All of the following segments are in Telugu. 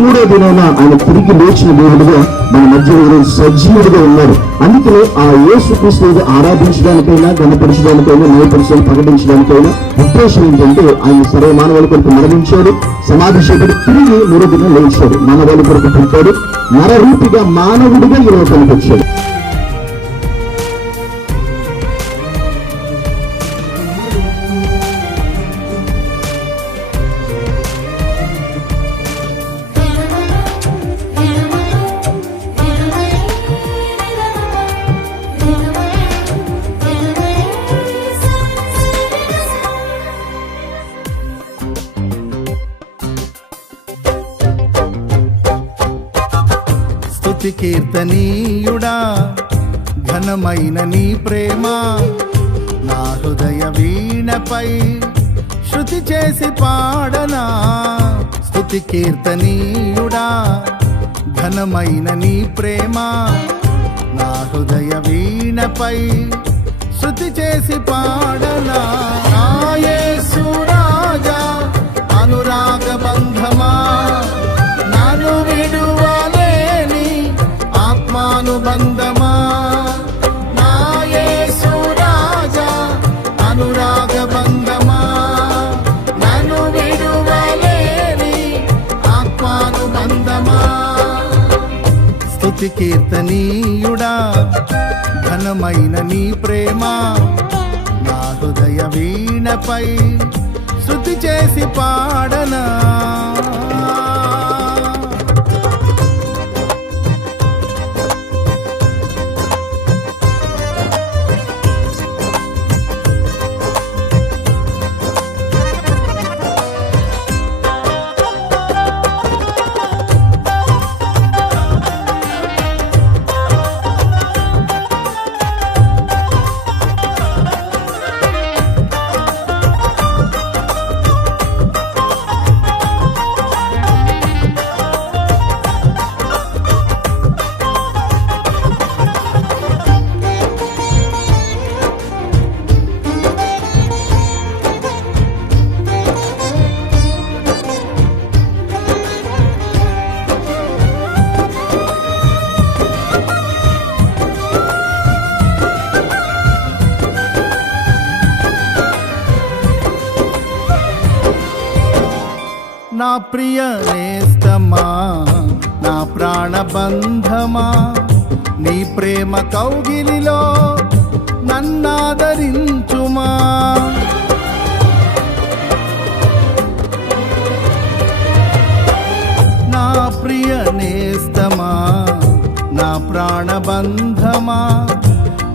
మూడో దినాన ఆయన తిరిగి లేచిన దేవుడుగా మన మధ్య సజీవుడిగా ఉన్నారు. అందుకనే ఆ యేసుక్రీస్తు ఆరాధించడానికైనా, గణపరచడానికైనా, న్యాయపరిచయం ప్రకటించడానికైనా ఉద్దేశం ఏంటంటే ఆయన సర్వ మానవుల కొరకు మరణించాడు, సమాధి చేయబడి తిరిగి మూడో దినం లేచాడు, మానవాళి కొరకు పుట్టాడు, నరరూపిగా మానవుడిగా ఈ లోకానికి వచ్చాడు. స్తుతి కీర్తనీయుడా, ఘనమైన నీ ప్రేమ నా హృదయ వీణపై శృతి చేసి పాడనా. స్తుతి కీర్తనీయుడా, ఘనమైన నీ ప్రేమ నా హృదయ వీణపై శృతి చేసి పాడనా. నా యేసు రాజా అనురాగ బంధమా, నన్ను విడువలేని ఆత్మానుబంధమా. నా యేసు రాజా అనురాగ బంధమా, నన్ను విడువలేని ఆత్మానుబంధమా. స్తుతి కీర్తనీయుడా, ఘనమైన నీ ప్రేమ నా హృదయ వీణపై శృతి చేసి పాడనా. నా ప్రియ నేస్తమా, నా ప్రాణబంధమా, నీ ప్రేమ కౌగిలిలో నన్నాదరించుమా. నా ప్రియ నేస్తమా, నా ప్రాణబంధమా,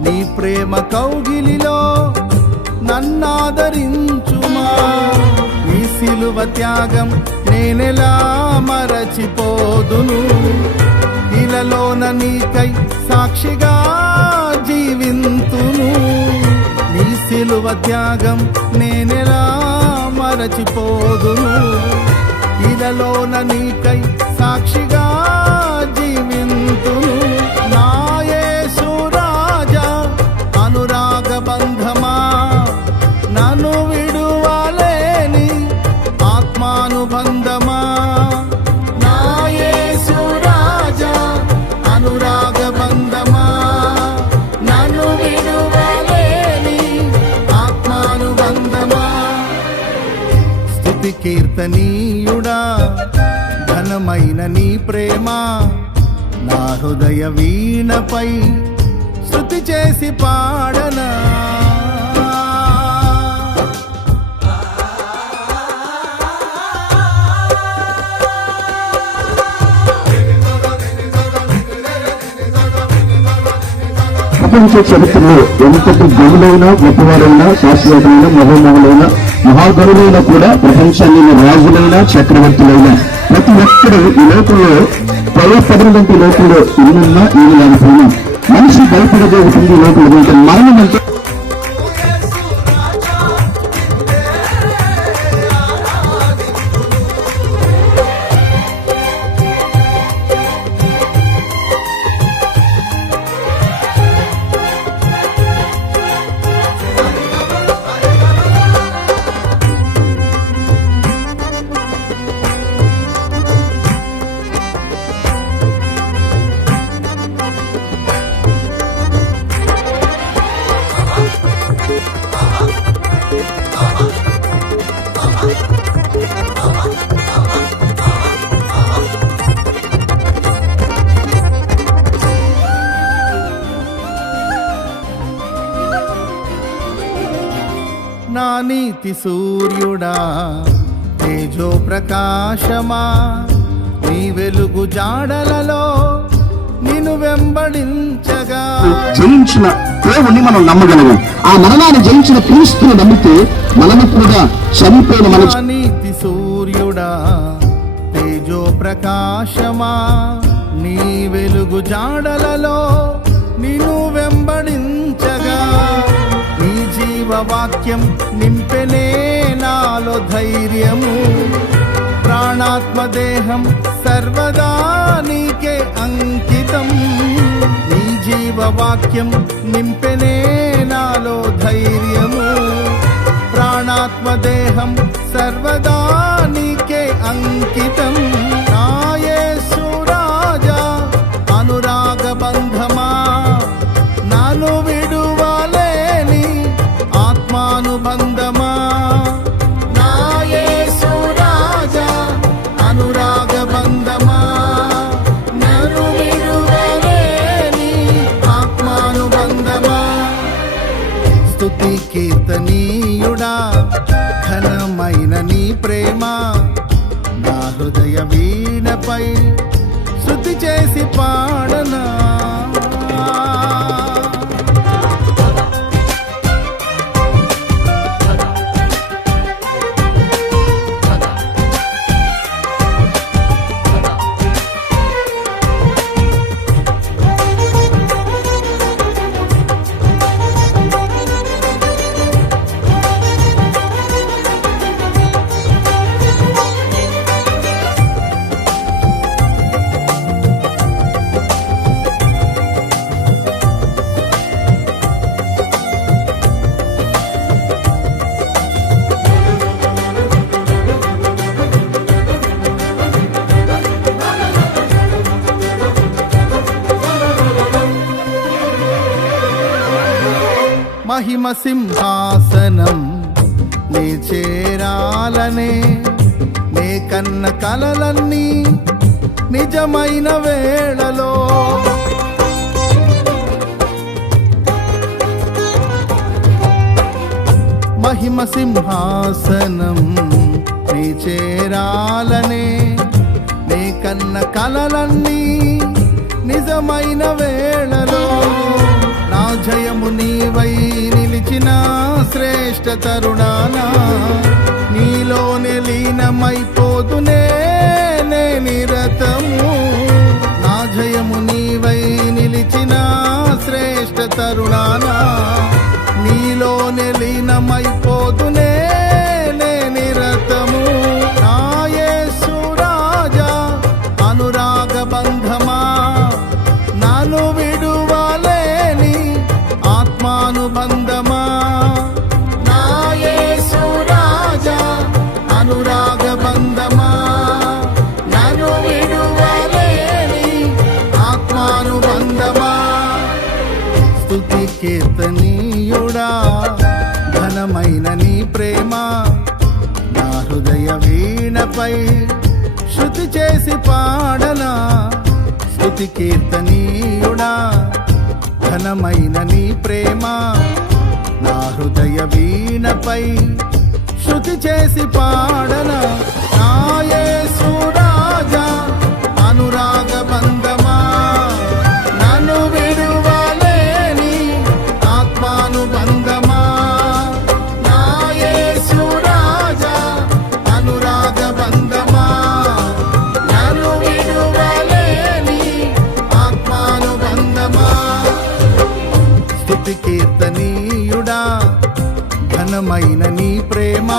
నీ ప్రేమ కౌగిలిలో నన్నాదరించుమా. నీ సిలువ త్యాగం నేనెలా మరచిపోదును, ఇలలోన నీకై సాక్షిగా జీవింతును. నీ సిలువ త్యాగం నేనెలా మరచిపోదును, ఇలలోన నీకై సాక్షిగా జీవింతును. నా యేసు రాజా అనురాగ బంధమా, నన్ను విడువలేని ఆత్మానుబంధమా. నా యేసు రాజా అనురాగ బంధమా, నన్ను విడువలేని ఆత్మానుబంధమా. స్తుతి కీర్తనీయుడా, ఘనమైన నీ ప్రేమ నా హృదయ వీణపై శృతి చేసి పాడనా. ప్రపంచ చరిత్రలో ఎంతటి గనులైన, గొప్పవారైనా, శాస్త్రవేత్తలైన, మహోన్నతులైన, మహాగణులైనా కూడా, ప్రపంచాన్ని రాజులైన, చక్రవర్తులైన ప్రతి ఒక్కరు ఈ లోకంలో 10 లోకంలో ఇల్లున్నా ఇల్లు లేకపోయినా మనిషి భయపడదే ఉంటుంది. లోకంలో ఇంకా మరణం అంటే నీతి సూర్యుడా తేజో ప్రకాశమా నీ వెలుగు జాడలలో నిన్ను వెంబడించగా జయించిన దేవుణ్ణి మనం నమ్మగలము. ఆ మరణాన్ని జయించిన క్రీస్తుని నమ్మితే మనము కూడా చనిపోయిన మన నీతి సూర్యుడా తేజో ప్రకాశమా నీ వెలుగు జాడలలో నిన్ను వెంబడించగా నీ జీవవాక్యం నింపెనే నాలో ధైర్యము ప్రాణాత్మ దేహం సర్వదా నీకే అంకితం నీ జీవవాక్యం నింపెనే నాలో ధైర్యము ప్రాణాత్మ దేహం సర్వదా నీకే అంకితం నా యేసు రాజా అనురాగ బంధమా నన్ను విడువలేని ఆత్మానుబంధమా నా యేసు రాజా అనురాగ బంధమా నన్ను విడువలేని ఆత్మానుబంధమా స్తుతి కీర్తనీయుడా ఘనమైన నీ ప్రేమ నా హృదయ వీణపై శృతి చేసి పాడనా మహిమ సింహాసనం నే చేరాలనే నే కన్న కలలన్నీ నిజమైన వేళలో మహిమ సింహాసనం నే చేరాలనే నే కన్న కలలన్నీ నిజమైన వేళలో నా జయము నీవై నిలిచిన శ్రేష్ఠ తరుణానా నీలోనే లీనమైపోతునే నే నిరతము నా జయము నీవై నిలిచిన శ్రేష్ఠ తరుణానా నీలోనే లీనమైపోతునే నే నిరతము నా యేసు రాజా అనురాగ బంధమా నన్ను విడువలేని ఆత్మానుబంధమా నా యేసు రాజా అనురాగ బంధమా నన్ను విడువలేని ఆత్మానుబంధమా స్తుతి కీర్తనీయుడా ఘనమైన నీ ప్రేమ నా హృదయ వీణపై శృతి చేసి పాడనా స్తుతి కీర్తనీయుడా ఘనమైన నీ ప్రేమ నా హృదయ వీణపై శృతి చేసి పాడనా నా యేసు రాజా అనురాగ బంధమా నన్ను విడువలేని ఆత్మానుబంధమా నా యేసు రాజా అనురాగ బంధమా నన్ను విడువలేని ఆత్మానుబంధమా స్తుతి కీర్తనీయుడా ఘనమైన నీ ప్రేమ